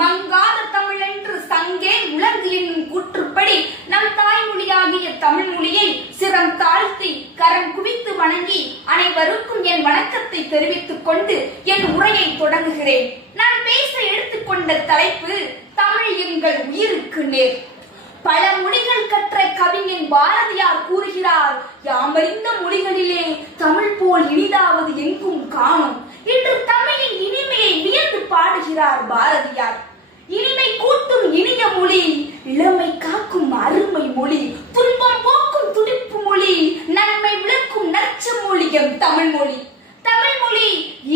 மங்காத தமிழென்று சங்கே உலகு என்னும் கூற்றுப்படி நம் தாய்மொழியாகிய தமிழ் மொழியை சிரம் தாழ்த்தி கரம் குவித்து வணங்கி அனைவருக்கும் என் வணக்கத்தை தெரிவித்துக் கொண்டு என் உரையை தொடங்குகிறேன். நான் பேச எடுத்துக்கொண்ட தலைப்பு தமிழ் எங்கள் உயிருக்கு நேர். பல மொழிகள் கற்ற கவிஞன் பாரதியார் கூறுகிறார், யாமறிந்த மொழிகளிலே தமிழ் போல் இனிதாவது எங்கும் காணும். இன்று தமிழின் இனிமையை வியந்து பாடுகிறார் பாரதியார். இனிமை கூட்டும் இனிய மொழி, இளமை காக்கும் அருமை மொழி, துன்பம் போக்கும் துடிப்பு மொழி, நன்மை விளக்கும் நற்ச மொழி எம் தமிழ் மொழி. தமிழ் மொழி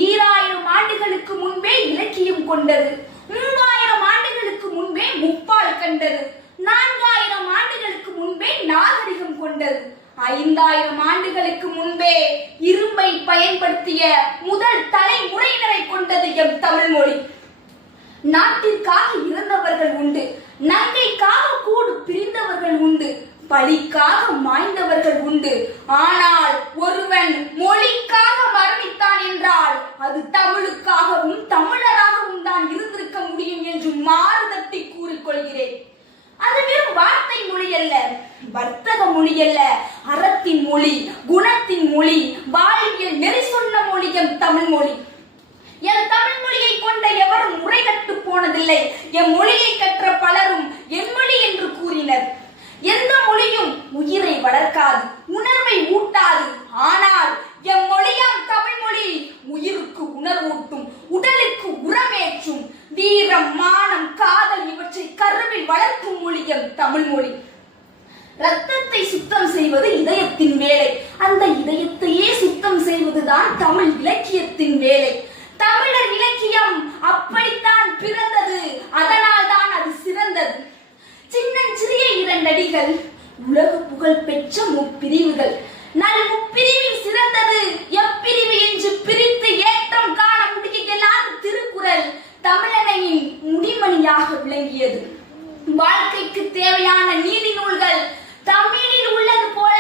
2000 ஆண்டுகளுக்கு முன்பே இலக்கியம் கொண்டது. 3000 ஆண்டுகளுக்கு முன்பே முப்பால் கண்டது. 4000 ஆண்டுகளுக்கு முன்பே நாகரிகம் கொண்டது. 5000 ஆண்டுகளுக்கு முன்பே இரும்பை பயன்படுத்திய முதல் தலைமுறையினரை கொண்டது எம் தமிழ் மொழி. நாட்டிற்காக இறந்தவர்கள் உண்டு, நங்கைக்காக கூடு பிரிந்தவர்கள் உண்டு, பழிக்காக மாய்ந்தவர்கள் உண்டு. ஆனால் ஒருவன் மொழிக்காக மரணித்தான் என்றால் அது தமிழுக்காகவும் தமிழராகவும் தான் இருந்திருக்க முடியும் என்று மாறுதட்டி கூறிக்கொள்கிறேன். அது வெறும் வார்த்தை மொழி அல்ல, வர்த்தக மொழி அல்ல, அறத்தின் மொழி, குணத்தின் மொழி, வாழ்வியல் நெறி சொன்ன மொழி எம் தமிழ் மொழி. என் தமிழ் மொழியை கொண்ட எவரும் முறைகட்டு போனதில்லை. எம் மொழியை கற்ற பலரும் என் மொழி என்று கூறினர். எந்த மொழியும் உயிரை வளர்க்காது, உணர்வை ஊட்டாது. ஆனால் எம் மொழியாம் தமிழ் மொழி உயிருக்கு உணர்வூட்டும், உடலுக்கு உரமேற்றும். வீரம், மானம், காதல் இவற்றை கருவில் வளர்க்கும் மொழி எம் தமிழ் மொழி. ரத்தத்தை சுத்தம் செய்வது இதயத்தின் வேலை. அந்த இதயத்தையே சுத்தம் செய்வதுதான் தமிழ் இலக்கியத்தின் வேலை. தமிழர் இலக்கியம் அப்படித்தான் பிறந்தது, அதனால் தான் அது சிறந்தது. சின்னஞ்சிறிய 2 அடிகள், உலக புகழ் பெற்ற முப்பிரிவுகள். நல் முப்பிரிவில் சிறந்தது எப்பிரிவு என்று பிரித்து ஏற்றம் காண முடியலாத திருக்குறள் தமிழனையின் முடிமணியாக விளங்கியது. வாழ்க்கைக்கு தேவையான நீதி நூல்கள் தமிழில் உள்ளது போல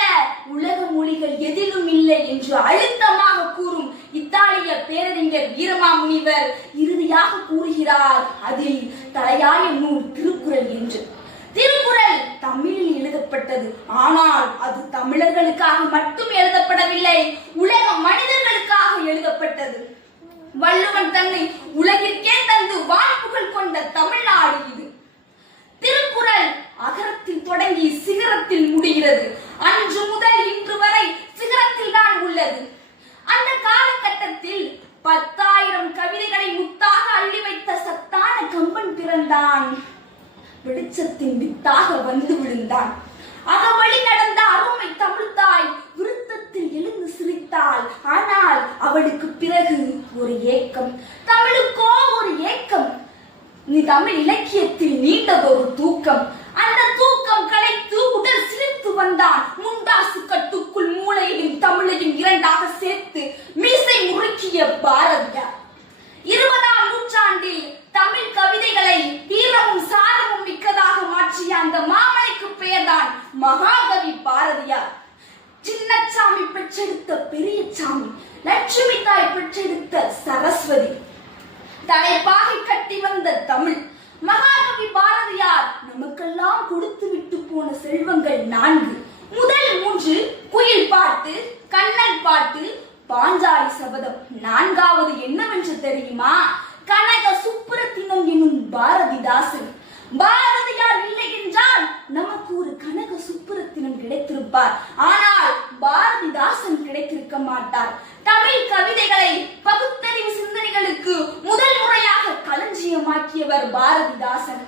உலக மொழிகள் எதிலும் இல்லை என்று அழுத்தமாக கூறும் இத்தாலிய பேரறிஞர் வீரமாமுனிவர் இறுதியாக கூறுகிறார், அதில் தலையாய நூல் திருக்குறள் என்று. திருக்குறள் தமிழில் எழுதப்பட்டது. ஆனால் அது தமிழர்களுக்காக மட்டும் எழுதப்படவில்லை, உலக மனிதர்களுக்காக எழுதப்பட்டது. வள்ளுவன் தன்னை உலகிற்கே தந்து வாய்ப்புகள் கொண்ட தமிழ்நாடு இது. திருக்குறள் அகரத்தில் தொடங்கி சிகரத்தில் முடிகிறது. அன்று முதல் இன்று வரை சிகரத்தில் தான் உள்ளது. அந்த காலகட்டத்தில் 10,000 கவிதைகளை முத்தாக அள்ளி வைத்த சத்தான கம்பன் பிறந்தான். வெளிச்சத்தின் வித்தாக வந்து விழுந்தான். அகவழி நடந்த அருமை தமிழ்த்தாய் விருத்தத்தில் எழுந்து சிரித்தாள். ஆனால் அவளுக்கு பிறகு ஒரு ஏக்கம், தமிழுக்கோ ஒரு ஏக்கம். நீ தமிழ் இலக்கியத்தில் நீண்டதொரு தூக்கம். அந்த தூக்கம் கலைத்து உடல் சிரித்து வந்தான். முண்டாசு கட்டுக்குள் மூளையையும் தமிழையும் 2ஆக சேர்த்து மீசை முறுக்கிய பாரதியார். 20ஆம் நூற்றாண்டில் தமிழ் கவிதைகளை வீரமும் சாரமும் மிக்கதாக மாற்றிய அந்த மாமலைக்கு பெயர்தான் மகாகவி பாரதியார். சின்னச்சாமி பெற்றெடுத்த பெரியசாமி, லட்சுமி தாய் பெற்றெடுத்த சரஸ்வதி, தலைப்பாகை கட்டி வந்த தமிழ். மகாகவி பாரதியார் நமக்கெல்லாம் கொடுத்து விட்டு போன செல்வங்கள் 4. முதல் 3 குயில் பாட்டு, கண்ணன் பாட்டு, பாஞ்சாலி சபதம். 4வது என்னவென்று தெரியுமா? கனக சுப்புரத்தினம் எனும் பாரதிதாசன். பாரதியார் இல்லை என்றால் நமக்கு ஒரு கனக சுப்புரத்தினம் கிடைத்திருப்பார். ஆனால் பாரதிதாசன் கிடைத்திருக்க மாட்டார். தமிழ் கவிதைகளை பகுத்தறிவு சிந்தனைகளுக்கு முதல் முறையாக களஞ்சியமாக்கியவர் பாரதிதாசன்.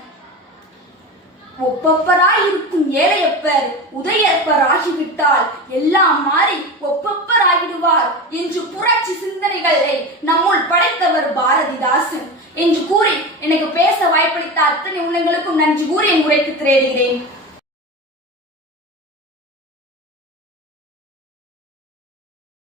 ஒப்பப்பராய் இருக்கும் ஏழையப்பர் உதயப்பர் ஆகிவிட்டால் எல்லாம் மாறி ஒப்பப்பர் ஆகிடுவார் என்று புரட்சி சிந்தனைகளை நம்முள் படைத்தவர் பாரதிதாசன் என்று கூறி எனக்கு பேச வாய்ப்பளித்த அத்தனை உள்ளங்களுக்கும் நன்றி கூறி என் உரைக்கு திரையிடுகிறேன்.